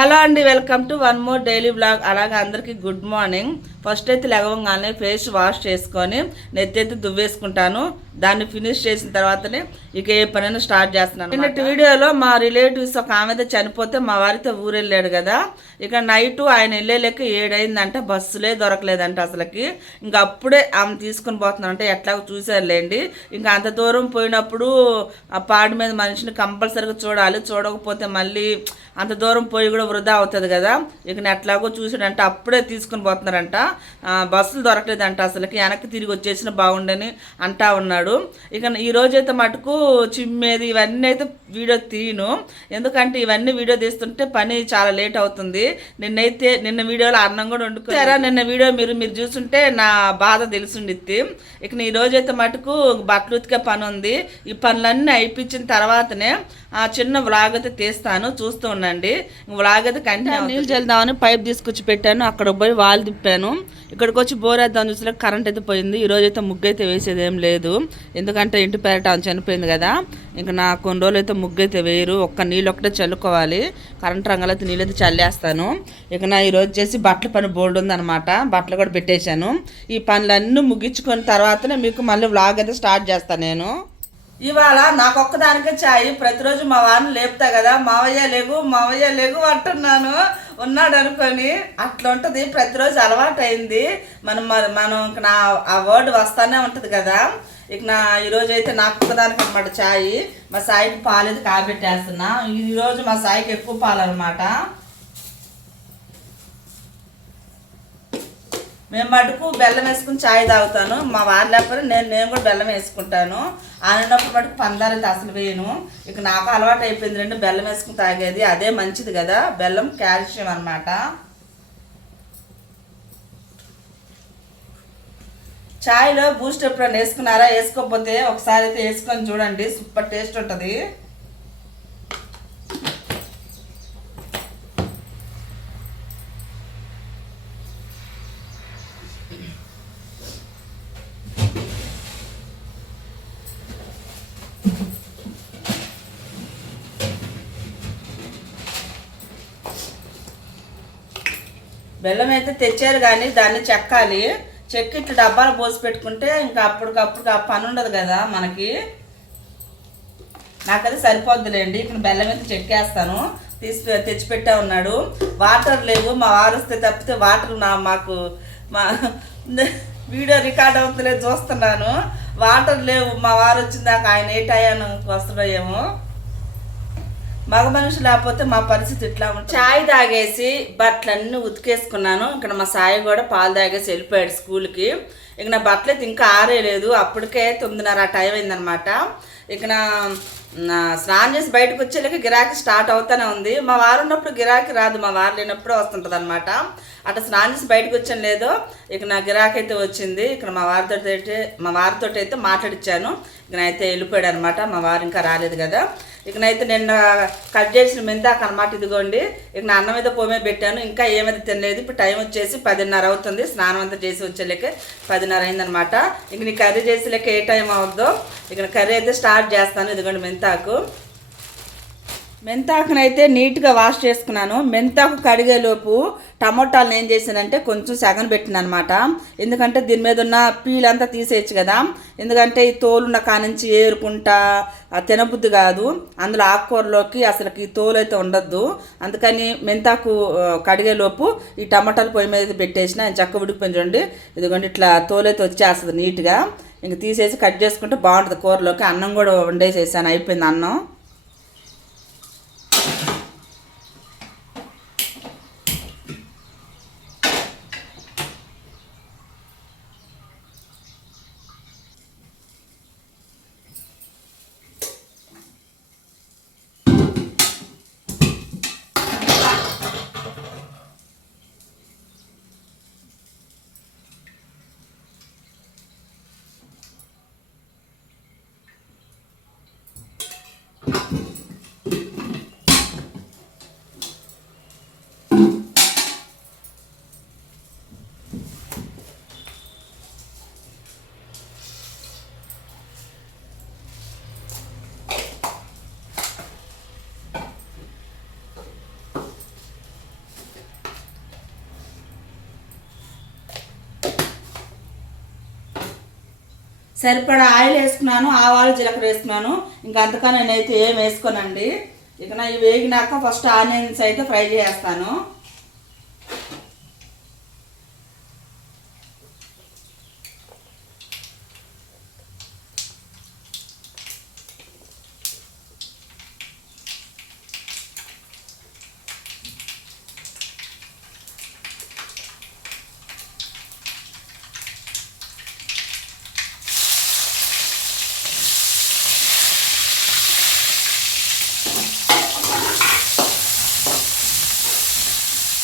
Hello అండి welcome to one more daily blog అలాగే అందరికీ గుడ్ మార్నింగ్. ఫస్ట్ అయితే లెగవంగానే ఫేస్ వాష్ చేసుకొని నెత్తెత్తి దువ్వేసుకుంటాను. దాన్ని ఫినిష్ చేసిన తర్వాతనే ఇక ఏ పనైనా స్టార్ట్ చేస్తున్నాను నిన్నటి వీడియోలో మా రిలేటివ్స్ ఒక ఆమె చనిపోతే మా వారితో ఊరెళ్ళాడు కదా. ఇక నైట్ ఆయన వెళ్ళేలేక ఏడైందంటే బస్సులే దొరకలేదంట అసలుకి. ఇంకా అప్పుడే ఆమె తీసుకుని పోతున్నానంటే ఎట్లా చూసారులేండి ఇంకా అంత దూరం పోయినప్పుడు ఆ పాడు మీద మనిషిని కంపల్సరీగా చూడాలి. చూడకపోతే మళ్ళీ అంత దూరం పోయి కూడా వృధా అవుతుంది కదా. ఇక ఎట్లాగో చూసాడంటే అప్పుడే తీసుకుని పోతున్నారంట. ఆ, బస్సులు దొరకలేదంట అసలుకి. వెనక్కి తిరిగి వచ్చేసిన బాగుండని అంటా ఉన్నాడు. ఇక ఈ రోజైతే మటుకు చిమ్మేది ఇవన్నీ అయితే వీడియో తీయను. ఎందుకంటే ఇవన్నీ వీడియో తీస్తుంటే పని చాలా లేట్ అవుతుంది. నిన్నైతే నిన్న వీడియోలో అన్నం కూడా వండుకున్నారా? నిన్న వీడియో మీరు మీరు చూస్తుంటే నా బాధ తెలుసుండిద్ది. ఇక ఈ రోజైతే మటుకు బట్టలు ఉతికే పని ఉంది. ఈ పనులన్నీ అయిపించిన తర్వాతనే ఆ చిన్న వ్లాగ్ అయితే తీస్తాను. చూస్తూ ఉండండి. వ్లాగ్ అయితే కంటిన్యూ నీళ్ళు చల్దామని పైప్ తీసుకొచ్చి పెట్టాను. అక్కడ పోయి వాల్ తిప్పాను. ఇక్కడికి వచ్చి బోర్ వేద్దాం చూసినా కరెంట్ అయితే పోయింది. ఈ రోజు అయితే ముగ్గు అయితే వేసేది ఏం లేదు. ఎందుకంటే ఇంటి పేరట చనిపోయింది కదా. ఇంకా నా కొన్ని రోజులు అయితే ముగ్గు అయితే వేయరు. ఒక్క నీళ్ళు ఒకటే చల్లుకోవాలి. కరెంట్ రంగాలు అయితే నీళ్ళు అయితే చల్లేస్తాను. ఇక నా ఈరోజు చేసి బట్టల పని బోల్డ్ ఉందన్నమాట. బట్టలు కూడా పెట్టేశాను. ఈ పనులన్నీ ముగించుకున్న తర్వాతనే మీకు మళ్ళీ వ్లాగ్ అయితే స్టార్ట్ చేస్తాను నేను. ఇవాళ నాకు ఒక్కదానికే చాయ్ ప్రతిరోజు మా వారిని లేపుతా కదా మావయ్య లేగు మావయ్య లేగు అంటున్నాను. ఉన్నాడు అనుకొని అట్లా ఉంటుంది ప్రతిరోజు అలవాటు అయింది మనం మరి- మనం నా ఆ వర్డ్ వస్తానే ఉంటుంది కదా. ఇక నా ఈరోజు అయితే నాకు ఒక్కదానికి అనమాట చాయ్. మా సాయికి పాలు అయితే కాబెట్టేస్తున్నా ఈరోజు మా సాయికి ఎక్కువ పాలు అనమాట మేము మటుకు బెల్లం వేసుకుని చాయ్ తాగుతాను. మా వారు లేకపోతే నేను నేను కూడా బెల్లం వేసుకుంటాను. ఆనప్పుడు మటుకు పందాలు అసలు వేయను. ఇక నాకు అలవాటు అయిపోయింది రెండు బెల్లం వేసుకుని తాగేది. అదే మంచిది కదా. బెల్లం కాల్షియం అన్నమాట. చాయ్లో బూస్ట్ ఎప్పుడైనా వేసుకున్నారా? వేసుకోకపోతే ఒకసారి అయితే వేసుకొని చూడండి. సూపర్ టేస్ట్ ఉంటుంది. బెల్లం అయితే తెచ్చారు కానీ దాన్ని చెక్కాలి. చెక్కి ఇట్లా డబ్బాలు పోసి పెట్టుకుంటే ఇంకా అప్పటికప్పుడు ఆ పని ఉండదు కదా మనకి. నాకది సరిపోద్దులేండి. ఇక్కడ బెల్లం అయితే చెక్కేస్తాను. తీసి తెచ్చిపెట్టా ఉన్నాడు. వాటర్ లేవు. మా వారు వస్తే తప్పితే వాటర్ నా మాకు మా వీడియో రికార్డ్ అవుతుందిలే చూస్తున్నాను. వాటర్ లేవు. మా వారు వచ్చిందాక ఆయన ఏ టైం వస్తాడో ఏమో. మగ మనిషి లేకపోతే మా పరిస్థితి ఇట్లా ఉంటుంది? చాయ్ తాగేసి బట్టలన్నీ ఉతికేసుకున్నాను. ఇక్కడ మా సాయి కూడా పాలు తాగేసి వెళ్ళిపోయాడు స్కూల్కి. ఇక నా బట్టలు అయితే ఇంకా ఆరేయలేదు అప్పటికే తొమ్మిదిన్నర టైం అయిందనమాట ఇక నా స్నానం చేసి బయటకు వచ్చేలాక గిరాకీ స్టార్ట్ అవుతానే ఉంది. మా వారు ఉన్నప్పుడు గిరాకీ రాదు. మా వారు లేనప్పుడు వస్తుంటుంది అనమాట అట్లా స్నానం చేసి బయటకు వచ్చాను లేదో. ఇక నా గిరాకీ అయితే వచ్చింది. ఇక్కడ మా వారితో అయితే మా వారితో అయితే మాట్లాడిచ్చాను. ఇక అయితే వెళ్ళిపోయాడు అనమాట మా వారు ఇంకా రాలేదు కదా. ఇకనైతే నిన్న కట్ చేసిన మెందాక అనమాట ఇదిగోండి. ఇక నా అన్నం మీద పోమే పెట్టాను. ఇంకా ఏమైతే తినలేదు. ఇప్పుడు టైం వచ్చేసి పదిన్నర అవుతుంది. స్నానం అంతా చేసి వచ్చేలేక పదిన్నర అయిందనమాట ఇక నీ కర్రీ చేసేలేక ఏ టైం అవుద్దో. ఇక కర్రీ అయితే స్టార్ట్ చేస్తాను. ఇదిగోండి మెంతాకు. మెంతాకునైతే నీట్గా వాష్ చేసుకున్నాను. మెంతాకు కడిగేలోపు టమోటాలను ఏం చేశానంటే కొంచెం సగం పెట్టిన అనమాట ఎందుకంటే దీని మీద ఉన్న పీలంతా తీసేయచ్చు కదా. ఎందుకంటే ఈ తోలున్న కానించి ఏరుకుంటా తినబుద్ది తినబుద్ధి కాదు. అందులో ఆకుకూరలోకి అసలు ఈ తోలు అయితే ఉండద్దు. అందుకని మెంతాకు కడిగేలోపు ఈ టమాటాలు పొయ్యి మీద పెట్టేసిన. చక్క ఉడికిపోయింది చూడండి. ఇదిగోండి ఇట్లా తోలు అయితే వచ్చేస్తుంది నీట్గా. ఇంక తీసేసి కట్ చేసుకుంటే బాగుంటుంది. కూరలోకి అన్నం కూడా వండేసేసాను. అయిపోయింది అన్నం. సరిపడా ఆయిల్ వేసుకున్నాను ఆవాలు జీలకర్ర వేసుకున్నాను. ఇంకా అంతగా నేనైతే ఏం వేసుకోనండి. ఇక నా ఇవి వేగినాక ఫస్ట్ ఆనియన్స్ అయితే ఫ్రై చేస్తాను.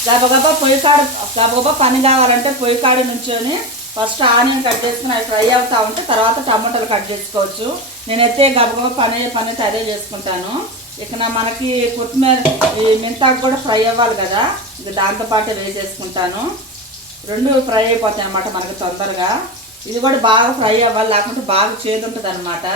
గబగబా పొయ్యి కాడ గబగబా పని కావాలంటే పొయ్యి కాడ నుంచొని ఫస్ట్ ఆనియన్ కట్ చేసుకుని అవి ఫ్రై అవుతా ఉంటే తర్వాత టమాటాలు కట్ చేసుకోవచ్చు. నేనైతే గబగబా పని పని అయితే అదే చేసుకుంటాను. ఇక మనకి కొత్తిమీర ఈ మెంతాకు కూడా ఫ్రై అవ్వాలి కదా. ఇక దాంతోపాటు వేసేసుకుంటాను. రెండు ఫ్రై అయిపోతాయి అన్నమాట మనకి తొందరగా. ఇది కూడా బాగా ఫ్రై అవ్వాలి లేకుంటే బాగా చేదు ఉంటుంది అనమాట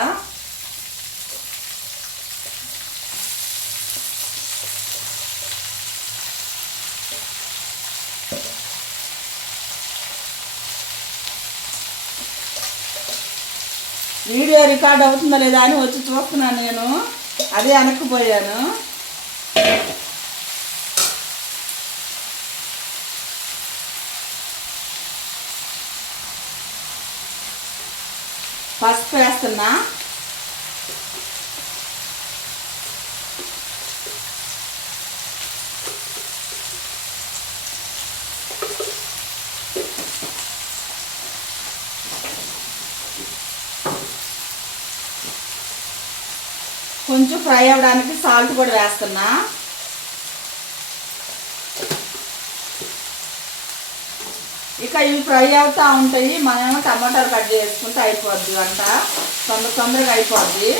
వీడియో రికార్డ్ అవుతుందా లేదా అని వచ్చి చూస్తున్నాను నేను. అదే అనకపోయాను. పసుపు వేస్తున్నా. కొంచెం ఫ్రై అవ్వడానికి సాల్ట్ కూడా వేస్తున్నా. ఇక ఇవి ఫ్రై అవుతూ ఉంటాయి. మనమేమో టమాటాలు కట్ చేసుకుంటే అయిపోద్ది వంట. తొందర తొందరగా అయిపోద్ది.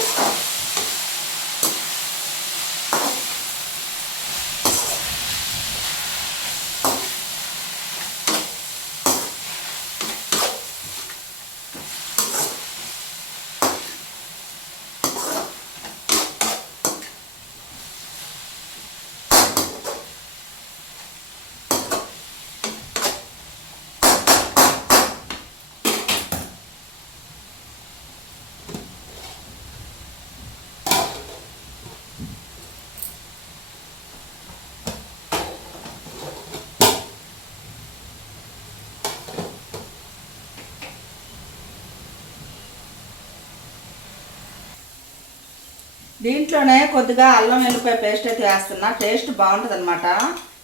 దీంట్లోనే కొద్దిగా అల్లం వెల్లిపాయ పేస్ట్ అయితే వేస్తున్నా. టేస్ట్ బాగుంటుంది అనమాట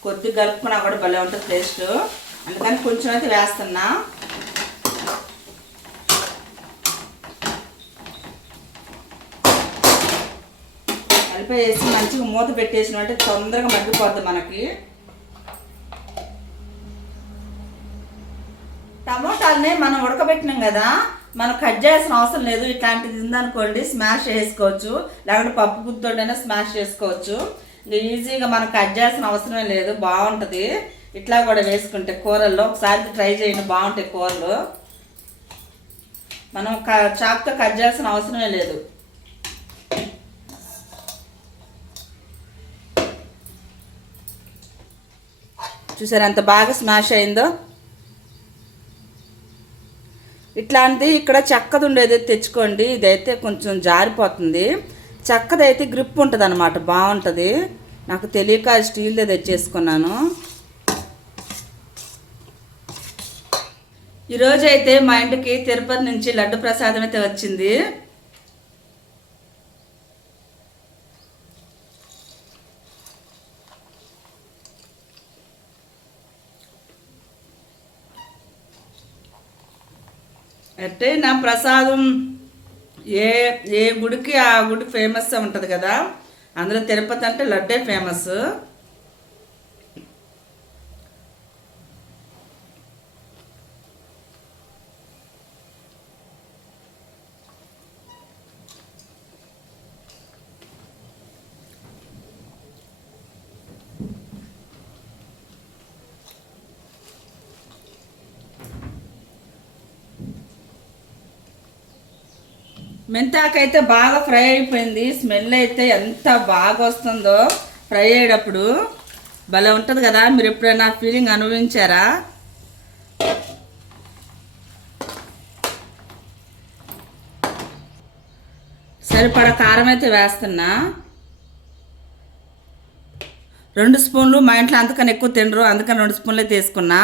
కొద్దిగా కలుపుకున్నా కూడా భలే ఉంటుంది టేస్ట్. అందుకని కొంచెం అయితే వేస్తున్నా. వెల్లిపాయ వేసి మంచిగా మూత పెట్టేసినట్టే తొందరగా మగ్గిపోద్ది మనకి. టమోటాలని మనం ఉడకబెట్టినాం కదా మనం కట్ చేయాల్సిన అవసరం లేదు. ఇట్లాంటిది ఉందనుకోండి స్మాష్ చేసుకోవచ్చు. లేకుంటే పప్పు గుత్తోడైనా స్మాష్ చేసుకోవచ్చు. ఈజీగా మనం కట్ చేయాల్సిన అవసరమే లేదు. బాగుంటుంది. ఇట్లా కూడా వేసుకుంటే కూరల్లో ఒకసారి ట్రై చేయండి. బాగుంటాయి కూరలు. మనం క- చాకుతో కట్ చేయాల్సిన అవసరమే లేదు. చూసారు ఎంత బాగా స్మాష్ అయిందో? ఇట్లాంటిది ఇక్కడ చెక్కది ఉండేది తెచ్చుకోండి. ఇదైతే కొంచెం జారిపోతుంది. చెక్కదైతే గ్రిప్ ఉంటుంది అనమాట బాగుంటుంది నాకు తెలియక స్టీల్దే తెచ్చేసుకున్నాను. ఈరోజు అయితే మా ఇంటికి తిరుపతి నుంచి లడ్డు ప్రసాదం అయితే వచ్చింది. అంటే నా ప్రసాదం ఏ ఏ గుడికి ఆ గుడి ఫేమస్ ఉంటుంది కదా? అందులో తిరుపతి అంటే లడ్డే ఫేమస్ మెంతాకైతే బాగా ఫ్రై అయిపోయింది. స్మెల్ అయితే ఎంత బాగా వస్తుందో ఫ్రై అయ్యేటప్పుడు. భలే ఉంటుంది కదా మీరు ఎప్పుడైనా ఫీలింగ్ అనుభవించారా? సరిపడా కారం అయితే వేస్తున్నా. రెండు స్పూన్లు మా ఇంట్లో అందుకని ఎక్కువ తినరు అందుకని రెండు స్పూన్లే తీసుకున్నా.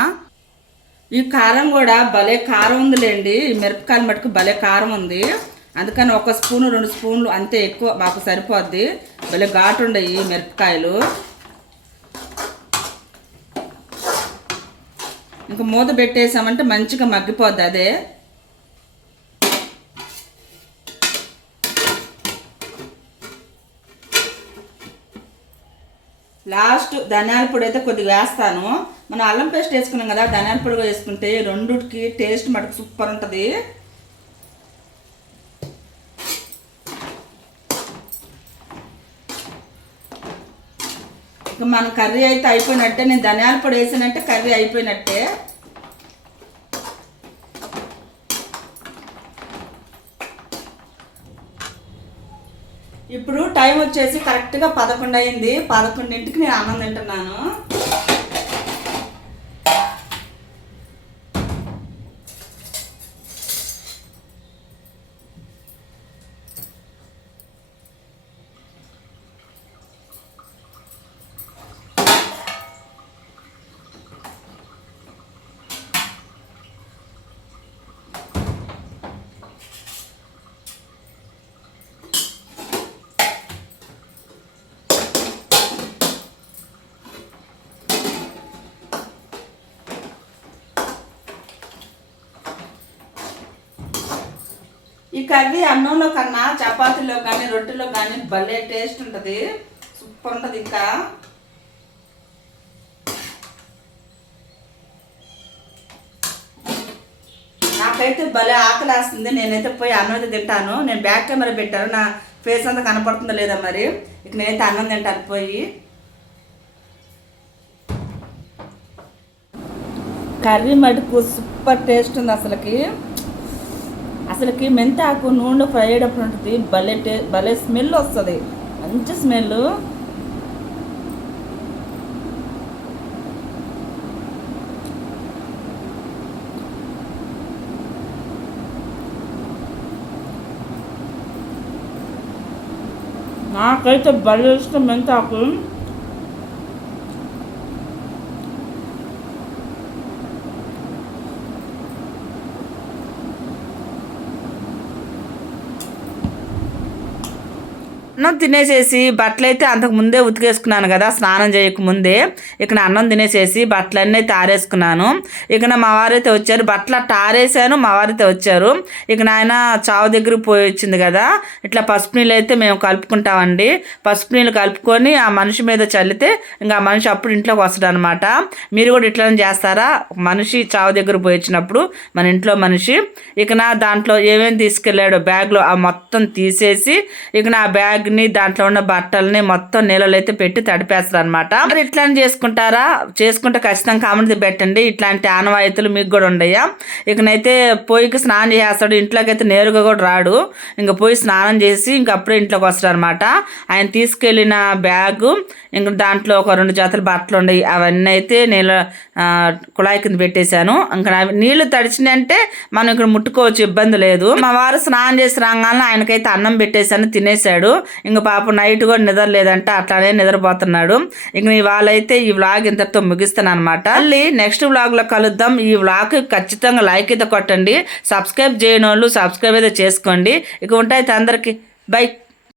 ఈ కారం కూడా భలే కారం ఉందిలేండి. ఈ మిరపకాయలు మటుకు భలే కారం ఉంది. అందుకని ఒక స్పూను రెండు స్పూన్లు అంతే ఎక్కువ మాకు సరిపోద్ది. భలే ఘాటు ఉండయి మిరపకాయలు. ఇంకా మూత పెట్టేసామంటే మంచిగా మగ్గిపోద్ది అదే. లాస్ట్ ధనియాల పొడి అయితే కొద్దిగా వేస్తాను. మనం అల్లం పేస్ట్ వేసుకున్నాం కదా ధనియాల పొడి వేసుకుంటే రెండుకి టేస్ట్ మటుకు సూపర్ ఉంటుంది. మన కర్రీ అయితే అయిపోయినట్టే నేను ధనియాల పొడి వేసానంటే కర్రీ అయిపోయినట్టే. ఇప్పుడు టైం వచ్చేసి కరెక్ట్గా పదకొండు అయింది. పదకొండింటికి నేను అన్నం తింటున్నాను. ఈ కర్రీ అన్నంలో కన్నా చపాతీలో కానీ రొట్టెలో కానీ భలే టేస్ట్ ఉంటుంది. సూపర్ ఉంటుంది ఇంకా. నాకైతే భలే ఆకలి వేస్తుంది నేనైతే పోయి అన్నం అయితే తింటాను. నేను బ్యాక్ కెమెరా పెట్టాను. నా ఫేస్ అంతా కనపడుతుందో లేదా మరి. ఇక నేనైతే అన్నం తింటాను పోయి. కర్రీ మటుకు సూపర్ టేస్ట్ ఉంది అసలుకి. అసలుకి మెంతాకు నూనె ఫ్రై అయ్యేటప్పుడు ఉంటుంది భలే టే భలే స్మెల్ వస్తుంది. మంచి స్మెల్ నాకైతే భలే ఇష్టం మెంతాకు. అన్నం తినేసేసి బట్టలైతే అంతకు ముందే ఉతికేసుకున్నాను కదా స్నానం చేయక ముందే. ఇక అన్నం తినేసేసి బట్టలన్నీ అయితే ఆరేసుకున్నాను ఇక మా వారైతే వచ్చారు. బట్టలు అట్లా ఆరేసాను మా వారైతే వచ్చారు. ఇక నాయన చావు దగ్గర పోయి వచ్చింది కదా ఇట్లా పసుపు నీళ్ళు అయితే మేము కలుపుకుంటామండి. పసుపు నీళ్ళు కలుపుకొని ఆ మనిషి మీద చల్లితే ఇంకా ఆ మనిషి అప్పుడు ఇంట్లోకి వస్తాడు అనమాట మీరు కూడా ఇట్లానే చేస్తారా? మనిషి చావు దగ్గర పోయి వచ్చినప్పుడు మన ఇంట్లో మనిషి. ఇక నా దాంట్లో ఏమేమి తీసుకెళ్ళాడో బ్యాగ్లో ఆ మొత్తం తీసేసి ఇక నా బ్యాగ్ని దాంట్లో ఉన్న బట్టల్ని మొత్తం నీళ్ళలో అయితే పెట్టి తడిపేస్తారు అనమాట మరి ఇట్లా చేసుకుంటారా? చేసుకుంటే ఖచ్చితంగా కామెంట్ పెట్టండి. ఇట్లాంటి ఆనవాయితీలు మీకు కూడా ఉండయా? ఇకనైతే పోయికి స్నానం చేస్తాడు ఇంట్లోకి అయితే నేరుగా కూడా రాడు. ఇంకా పోయి స్నానం చేసి ఇంక అప్పుడే ఇంట్లోకి వస్తాడు అనమాట ఆయన తీసుకెళ్ళిన బ్యాగ్ ఇంక దాంట్లో ఒక రెండు జతలు బట్టలు ఉన్నాయి. అవన్నీ అయితే నీళ్ళ కుళాయి కింద పెట్టేశాను. ఇంకా అవి నీళ్ళు తడిచినంటే మనం ఇక్కడ ముట్టుకోవచ్చు ఇబ్బంది లేదు. మా వారు స్నానం చేసి రాగానే ఆయనకైతే అన్నం పెట్టేశాను తినేశాడు. ఇంక పాప నైట్ కూడా నిద్ర లేదంటే అట్లానే నిద్రపోతున్నాడు. ఇంక ఇవాళ వాళ్ళైతే ఈ వ్లాగ్ ఇంతటితో ముగిస్తాను అనమాట మళ్ళీ నెక్స్ట్ వ్లాగ్లో కలుద్దాం. ఈ వ్లాగ్ ఖచ్చితంగా లైక్ అయితే కొట్టండి. సబ్స్క్రైబ్ చేయని వాళ్ళు సబ్స్క్రైబ్ అయితే చేసుకోండి. ఇక ఉంటాయి అందరికి. బై